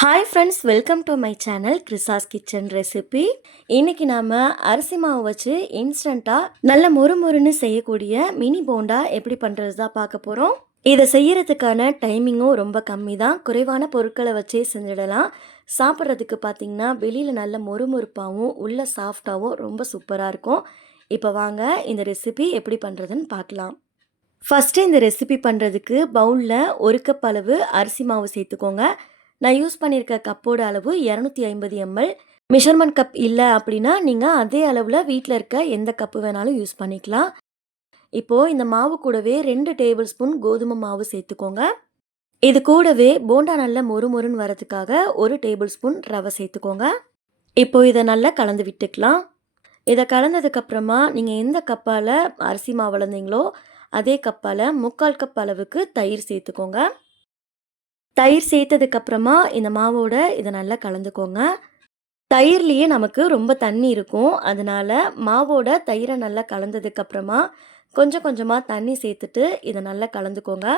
Hi friends, welcome to my channel கிறிஸாஸ் kitchen recipe. இன்னைக்கு நாம் அரிசி மாவு வச்சு இன்ஸ்டண்ட்டாக நல்ல மொறுமொறுன்னு செய்யக்கூடிய மினி போண்டா எப்படி பண்ணுறது தான் பார்க்க போகிறோம். இதை செய்யறதுக்கான டைமிங்கும் ரொம்ப கம்மி தான். குறைவான பொருட்களை வச்சே செஞ்சிடலாம். சாப்பிட்றதுக்கு பார்த்திங்கன்னா வெளியில் நல்ல மொறுமொறுப்பாகவும் உள்ள சாஃப்டாகவும் ரொம்ப சூப்பராக இருக்கும். இப்போ வாங்க இந்த ரெசிபி எப்படி பண்ணுறதுன்னு பார்க்கலாம். ஃபஸ்ட்டு இந்த ரெசிபி பண்ணுறதுக்கு பவுலில் 1 கப் அளவு அரிசி மாவு சேர்த்துக்கோங்க. நான் யூஸ் பண்ணியிருக்க கப்போட அளவு 250 ml. மெஷர்மெண்ட் கப் இல்லை அப்படின்னா நீங்கள் அதே அளவில் வீட்டில் இருக்க எந்த கப்பு வேணாலும் யூஸ் பண்ணிக்கலாம். இப்போது இந்த மாவு கூடவே 2 டேபிள் ஸ்பூன் கோதுமை மாவு சேர்த்துக்கோங்க. இது கூடவே போண்டா நல்ல மொறுமொறுன்னு வரதுக்காக 1 டேபிள் ஸ்பூன் ரவை சேர்த்துக்கோங்க. இப்போது இதை நல்லா கலந்து விட்டுக்கலாம். இதை கலந்ததுக்கப்புறமா நீங்கள் எந்த கப்பால் அரிசி மாவு வளர்ந்தீங்களோ அதே கப்பால் 3/4 கப் அளவுக்கு தயிர் சேர்த்துக்கோங்க. தயிர் சேர்த்ததுக்கப்புறமா இந்த மாவோட இதை நல்லா கலந்துக்கோங்க. தயிர்லேயே நமக்கு ரொம்ப தண்ணி இருக்கும். அதனால் மாவோட தயிரை நல்லா கலந்ததுக்கப்புறமா கொஞ்சம் கொஞ்சமாக தண்ணி சேர்த்துட்டு இதை நல்லா கலந்துக்கோங்க.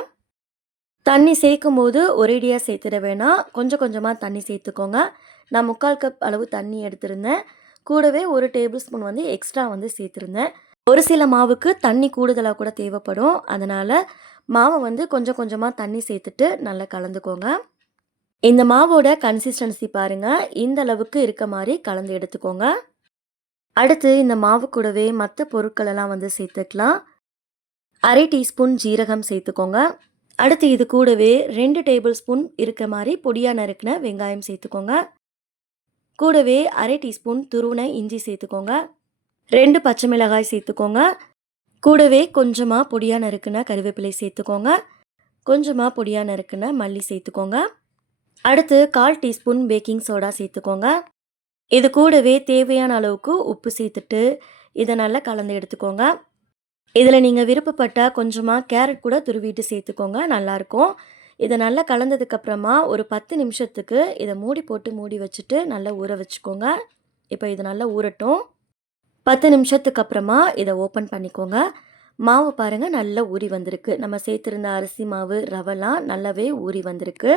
தண்ணி சேர்க்கும் போது ஒரேடியாக சேர்த்துட வேணாம், கொஞ்சம் கொஞ்சமாக தண்ணி சேர்த்துக்கோங்க. நான் 3/4 கப் அளவு தண்ணி எடுத்திருந்தேன். கூடவே 1 டேபிள் ஸ்பூன் எக்ஸ்ட்ரா சேர்த்துருந்தேன். ஒரு சில மாவுக்கு தண்ணி கூடுதலாக கூட தேவைப்படும். அதனால் மாவை கொஞ்சம் கொஞ்சமாக தண்ணி சேர்த்துட்டு நல்லா கலந்துக்கோங்க. இந்த மாவோட கன்சிஸ்டன்சி பாருங்கள், இந்த அளவுக்கு இருக்க மாதிரி கலந்து எடுத்துக்கோங்க. அடுத்து இந்த மாவு கூடவே மற்ற பொருட்களெல்லாம் சேர்த்துக்கலாம். 1/2 டீஸ்பூன் ஜீரகம் சேர்த்துக்கோங்க. அடுத்து இது கூடவே 2 டேபிள் ஸ்பூன் இருக்க மாதிரி பொடியாக நறுக்கின வெங்காயம் சேர்த்துக்கோங்க. கூடவே 1/2 டீஸ்பூன் துருவின இஞ்சி சேர்த்துக்கோங்க. 2 பச்சை மிளகாய் சேர்த்துக்கோங்க. கூடவே கொஞ்சமாக பொடியாக நறுக்கின கருவேப்பிலை சேர்த்துக்கோங்க. கொஞ்சமாக பொடியாக நறுக்கின மல்லி சேர்த்துக்கோங்க. அடுத்து 1/4 டீஸ்பூன் பேக்கிங் சோடா சேர்த்துக்கோங்க. இது கூடவே தேவையான அளவுக்கு உப்பு சேர்த்துட்டு இதை நல்லா கலந்து எடுத்துக்கோங்க. இதில் நீங்கள் விருப்பப்பட்டால் கொஞ்சமாக கேரட் கூட துருவிட்டு சேர்த்துக்கோங்க, நல்லாயிருக்கும். இதை நல்லா கலந்ததுக்கப்புறமா ஒரு 10 நிமிஷத்துக்கு இதை மூடி போட்டு மூடி வச்சுட்டு நல்லா ஊற வச்சுக்கோங்க. இப்போ இது நல்லா ஊறட்டும். 10 நிமிஷத்துக்கு அப்புறமா இதை ஓப்பன் பண்ணிக்கோங்க. மாவு பாருங்கள் நல்லா ஊறி வந்திருக்கு. நம்ம சேர்த்துருந்த அரிசி மாவு ரவெல்லாம் நல்லாவே ஊறி வந்திருக்கு.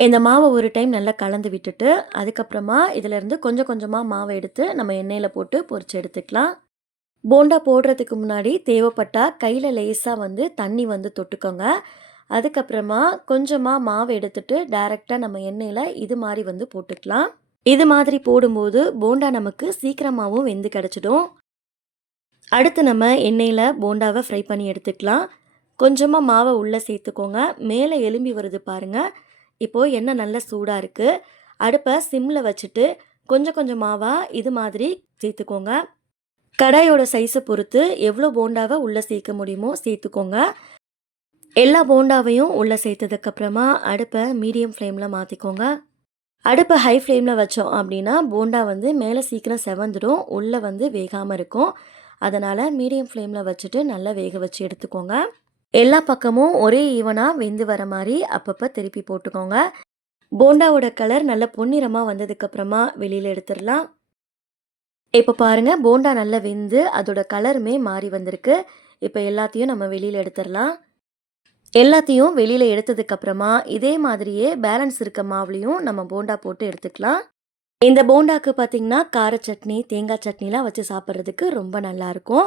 இந்த மாவை ஒரு டைம் நல்லா கலந்து விட்டுட்டு அதுக்கப்புறமா இதிலேருந்து கொஞ்சம் கொஞ்சமாக மாவை எடுத்து நம்ம எண்ணெயில் போட்டு பொரிச்சு எடுத்துக்கலாம். போண்டா போடுறதுக்கு முன்னாடி தேவைப்பட்டால் கையில் லேசாக தண்ணி தொட்டுக்கோங்க. அதுக்கப்புறமா கொஞ்சமாக மாவை எடுத்துட்டு டைரெக்டாக நம்ம எண்ணெயில் இது மாதிரி போட்டுக்கலாம். இது மாதிரி போடும்போது போண்டா நமக்கு சீக்கிரமாகவும் வெந்து கிடச்சிடும். அடுத்து நம்ம எண்ணெயில் போண்டாவை ஃப்ரை பண்ணி எடுத்துக்கலாம். கொஞ்சமாக மாவை உள்ளே சேர்த்துக்கோங்க. மேலே எலும்பி வருது பாருங்கள். இப்போது எண்ணெய் நல்லா சூடாக இருக்குது. அடுப்பை சிம்மில் வச்சுட்டு கொஞ்சம் கொஞ்சம் மாவாக இது மாதிரி சேர்த்துக்கோங்க. கடாயோட சைஸை பொறுத்து எவ்வளோ போண்டாவை உள்ளே சேர்க்க முடியுமோ சேர்த்துக்கோங்க. எல்லா போண்டாவையும் உள்ளே சேர்த்ததுக்கப்புறமா அடுப்பை மீடியம் ஃப்ளேமில் மாற்றிக்கோங்க. அடுப்பை ஹை ஃப்ளேமில் வச்சோம் அப்படின்னா போண்டா மேலே சீக்கிரம் செவந்துடும், உள்ளே வேகாமல் இருக்கும். அதனால் மீடியம் ஃப்ளேமில் வச்சுட்டு நல்லா வேக வச்சு எடுத்துக்கோங்க. எல்லா பக்கமும் ஒரே ஈவனாக வெந்து வர மாதிரி அப்பப்போ திருப்பி போட்டுக்கோங்க. போண்டாவோட கலர் நல்ல பொன்னிறமாக வந்ததுக்கப்புறமா வெளியில் எடுத்துடலாம். இப்போ பாருங்கள், போண்டா நல்லா வெந்து அதோட கலருமே மாறி வந்திருக்கு. இப்போ எல்லாத்தையும் நம்ம வெளியில் எடுத்துடலாம். எல்லாத்தையும் வெளியில் எடுத்ததுக்கப்புறமா இதே மாதிரியே பேலன்ஸ் இருக்க மாவுலையும் நம்ம போண்டா போட்டு எடுத்துக்கலாம். இந்த போண்டாக்கு பார்த்திங்கன்னா கார சட்னி, தேங்காய் சட்னிலாம் வச்சு சாப்பிட்றதுக்கு ரொம்ப நல்லாயிருக்கும்.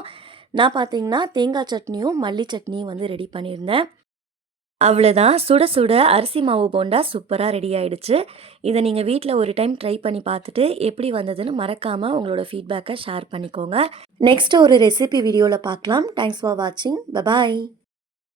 நான் பார்த்திங்கன்னா தேங்காய் சட்னியும் மல்லி சட்னியும் ரெடி பண்ணியிருந்தேன். அவ்வளோதான், சுட சுட அரிசி மாவு போண்டா சூப்பராக ரெடி ஆகிடுச்சு. இதை நீங்கள் வீட்டில் ஒரு டைம் ட்ரை பண்ணி பார்த்துட்டு எப்படி வந்ததுன்னு மறக்காமல் உங்களோட ஃபீட்பேக்கை ஷேர் பண்ணிக்கோங்க. நெக்ஸ்ட்டு ஒரு ரெசிபி வீடியோவில் பார்க்கலாம். தேங்க்ஸ் ஃபார் வாட்சிங். பபாய்.